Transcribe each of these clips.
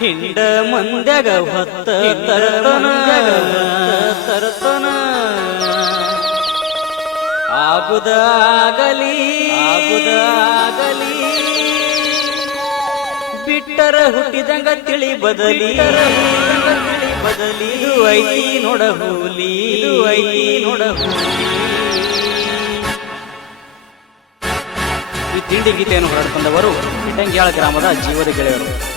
ಹಿಂಡ ಮಂದ್ಯಾಗ ಹೊತ್ತ ತರತನ ಆಗುದಾಗಲಿ ಬಿಟ್ಟರ ಹುಟ್ಟಿದಂಗ ತಿಳಿ ಬದಲಿ ಇದು ಐತಿ ನೋಡ ಹೂಲಿ ಈ ತಿಂಡಿ ಗೀತೆಯನ್ನು ಹೊರಡ್ಕೊಂಡವರು ಇಟಂಗ್ಯಾಳ ಗ್ರಾಮದ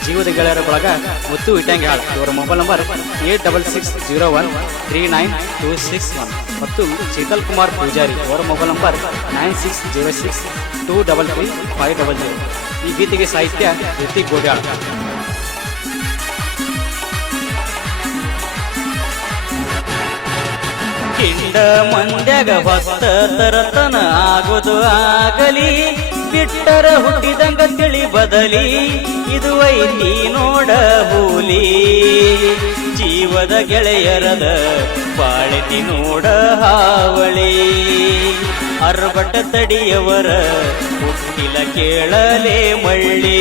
ಜೀವದ ಗೆಳೆಯರ ಬಳಗ ಮತ್ತು ಇಟಂಗ್ಯಾಳ ಇವರ ಮೊಬೈಲ್ ನಂಬರ್ 8660139261 ಮತ್ತು ಶೀತಲ್ ಕುಮಾರ್ ಪೂಜಾರಿ ಅವರ ಮೊಬೈಲ್ ನಂಬರ್ 9606233500. ಈ ಗೀತೆಗೆ ಸಾಹಿತ್ಯ ಋತಿಕ್ ಗೋಡ್ಯಾಳ. ಹಿಂಡ ಮಂದ್ಯಾಗ ಹೊತ್ತ ತರತನ ಆಗೋದು ಆಗಲಿ ಬಿಟ್ಟರ ಹುಟ್ಟಿದಂಗ ತಿಳಿ ಬದಲಿ ಇದು ಐತಿ ನೋಡ ಹೂಲಿ ಜೀವದ ಗೆಳೆಯರದ ಬಾಳೆತಿ ನೋಡ ಹಾವಳಿ ಅರ್ಬಟ ತಡಿಯವರ ಹುಟ್ಟಿಲ ಕೇಳಲೇ ಮಳ್ಳಿ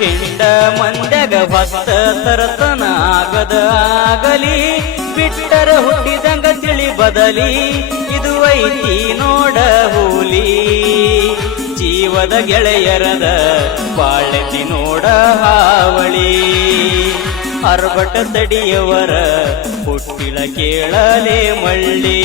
ಹಿಂಡ ಮಂದ್ಯಾಗ ಹೊತ್ತ ತರತನ ಆಗದ ಆಗಲಿ ಬಿಟ್ಟರ ಹುಟ್ಟಿದಂಗ ತಿಳಿ ಬದಲಿ ಇದು ಐತಿ ನೋಡ ಹೂಲಿ ಜೀವದ ಗೆಳೆಯರದ ಬಾಳೆತಿ ನೋಡ ಹಾವಳಿ ಅರ್ಬಟ ತಡಿಯವರ ಹುಟ್ಟಿಲ ಕೇಳಲೇ ಮಳ್ಳಿ.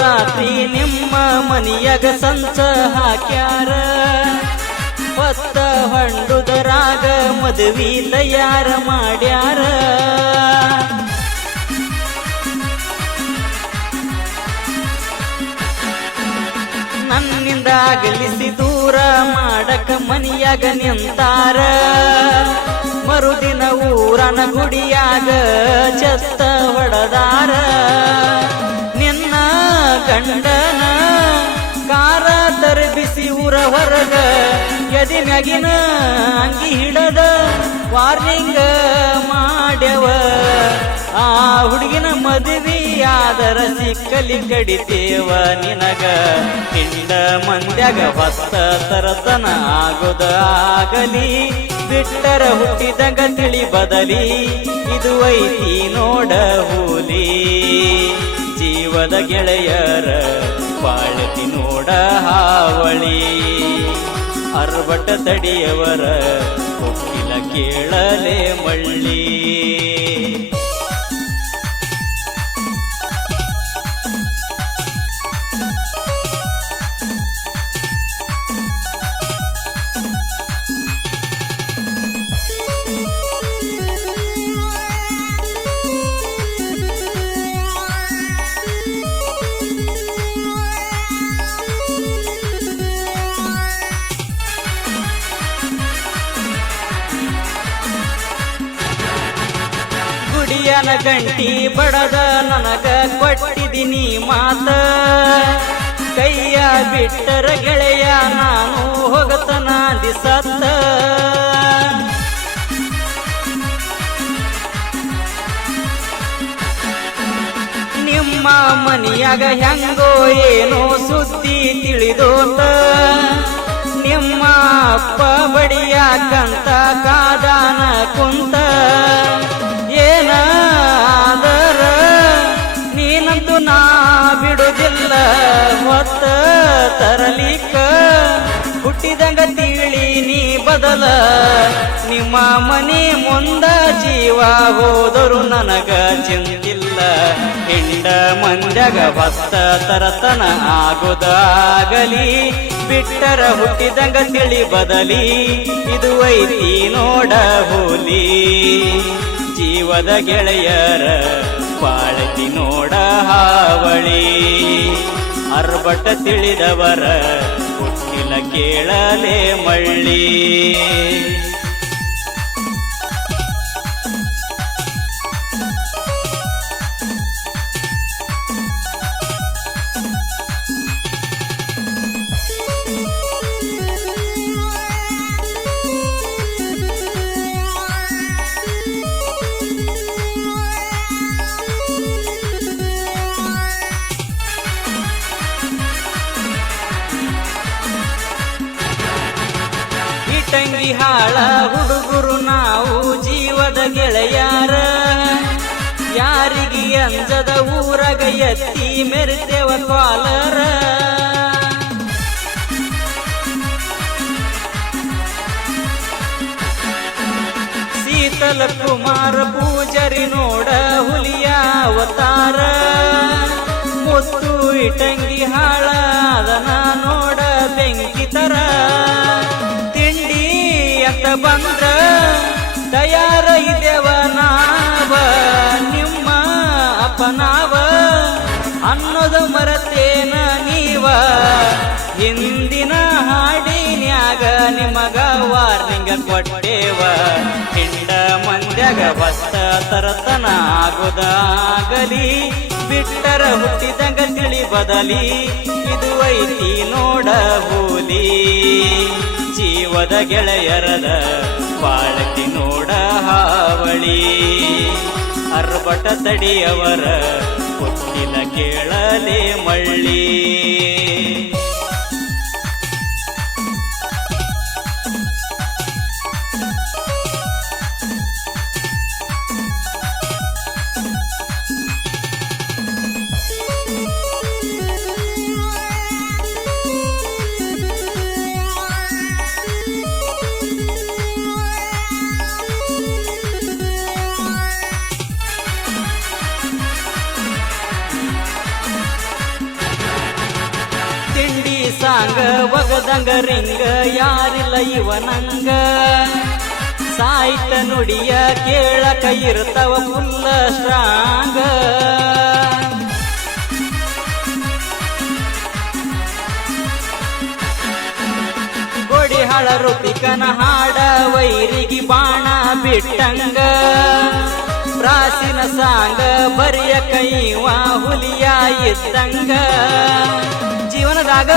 ರಾತ್ರಿ ನಿಮ್ಮ ಮನಿಯಾಗ ಸಂಚ ಹಾಕ್ಯಾರ ಹೊತ್ತ ಹೊಂಡುದರಾಗ ಮದುವೆ ತಯಾರ ಮಾಡ್ಯಾರ ನನ್ನಿಂದ ಅಗಲಿಸಿ ದೂರ ಮಾಡಕ ಮನಿಯಾಗ ನಿಂತಾರ ಮರುದಿನ ಊರನ ಗುಡಿಯಾಗ ಚತ್ತ ಹೊಡದಾರ ನಿನ್ನ ಗಂಡನ ಕಾರ ತರಬಿಸಿ ಊರ ಹೊರಗ ಎದಿ ಮ್ಯಾಗಿನ ಅಂಗಿ ಹಿಡದ ವಾರ್ನಿಂಗ್ ಮಾಡ್ಯವ ಆ ಹುಡುಗಿನ ಮದುವೆಯಾದರ ಸಿಕ್ಕಲಿ ಕಡಿತೇವ ನಿನಗ ಹಿಂಡ ಮಂದ್ಯಾಗ ಹೊತ್ತ ತರತನ ಆಗೋದ ಆಗಲಿ ಬಿಟ್ಟರ ಹುಟ್ಟಿದಂಗ ತಿಳಿ ಬದಲಿ ಇದು ಐತಿ ನೋಡ ಹೂಲಿ ಜೀವದ ಗೆಳೆಯರ ಬಾಳತಿ ನೋಡ ಹಾವಳಿ ಅರ್ಬಟ ತಡಿಯವರ ಕೊಕ್ಕಿಲ ಕೇಳಲೇ ಮಳ್ಳಿ. ಗುಡಿಯನ ಗಂಟಿ ಬಡದ ನನಗ ಕೊಟ್ಟಿದ್ದೀನಿ ಮಾತ ಕೈಯ ಬಿಟ್ಟರ ಗೆಳೆಯ ನಾನು ಹೋಗತನ ದಿಸತ್ತ ನಿಮ್ಮ ಮನಿಯಾಗ ಹೆಂಗೋ ಏನೋ ಸುದ್ದಿ ತಿಳಿದೋತ ನಿಮ್ಮ ಅಪ್ಪ ಬಡಿಯಾಕಂತ ಕಾದಾನ ಕುಂತ ಏನಾದರ ನೀನಂತೂ ನಾ ಬಿಡುದಿಲ್ಲ ಹೊತ್ತ ತರಲಿಕ್ಕ ಹುಟ್ಟಿದಂಗ ತಿಳಿ ನೀ ಬದಲ ನಿಮ್ಮ ಮನಿ ಮುಂದ ಜೀವ ಹೋದರು ನನಗ ಚಿಂತಿಲ್ಲ ಹಿಂಡ ಮಂದ್ಯಾಗ ಹೊತ್ತ ತರತನ ಆಗೋದಾಗಲಿ ಬಿಟ್ಟರ ಹುಟ್ಟಿದಂಗ ತಿಳಿ ಬದಲಿ ಇದು ಐತಿ ನೋಡ ಹೂಲಿ ಜೀವದ ಗೆಳೆಯರ ಬಾಳತಿ ನೋಡ ಹಾವಳಿ ಅರ್ಬಟ ತಿಳಿದವರ ಹುಟ್ಟಿಲ ಕೇಳಲೆ ಮಳ್ಳಿ. ಇಟಂಗಿ ಹಾಳ ಹುಡುಗರು ನಾವು ಜೀವದ ಗೆಳೆಯಾರ, ಯಾರಿಗೆ ಅಂಜದ ಊರಗ ಎತ್ತಿ ಮೆರೆತೆವ ಕಾಲರ. ಶೀತಲ ಕುಮಾರ ಪೂಜರಿ ನೋಡ ಹುಲಿಯ ಅವತಾರ, ಮುತ್ತು ಇಟಂಗಿ ಹಾಳ ಅದನ ನೋಡ ಬೆಂಕಿತರ. ಅಂತ ಬಂದ್ರ ತಯಾರ ಇದೆವ ನಾವ, ನಿಮ್ಮ ಅಪನಾವ ಅನ್ನೋದು ಮರತೇನ ನೀವ. ಹಿಂದಿನ ಹಾಡಿನ್ಯಾಗ ನಿಮಗ ವಾರ್ನಿಂಗ ಕೊಟ್ಟೇವ, ಹಿಂಡ ಮಂದ್ಯಾಗ ಬಸ್ತ ತರತನ ಆಗೋದಾಗಲಿ, ಬಿಟ್ಟರ ಹುಟ್ಟಿದಂಗ ತಿಳಿ ಬದಲಿ, ಇದು ಐತಿ ನೋಡ ಹೋಲಿ. ಜೀವದ ಗೆಳೆಯರದ ಬಾಳಕಿ ನೋಡ ಹಾವಳಿ, ಅರ್ಬಟ ತಡಿಯವರ ಹುಟ್ಟಿನ ಕೇಳಲೆ ಮಳ್ಳಿ. ಸಾಂಗ ಒಗದಂಗ ರಿಂಗ ಯಾರಿಲ್ಲ ಇವನಂಗ, ಸಾಹಿತ್ಯ ನುಡಿಯ ಕೇಳಕ ಇರ್ತವ ಫುಲ್ಲ ಸ್ಟ್ರಾಂಗ. ಗೋಡಿ ಹಾಳ ಋತಿಕನ ಹಾಡ ವೈರಿಗಿ ಬಾಣ ಬಿಟ್ಟಂಗ, ಪ್ರಾಚೀನ ಸಾಂಗ ಬರಿಯ ಕೈವ ಹುಲಿಯ ಇದ್ದಂಗ. ಜೀವನದಾಗ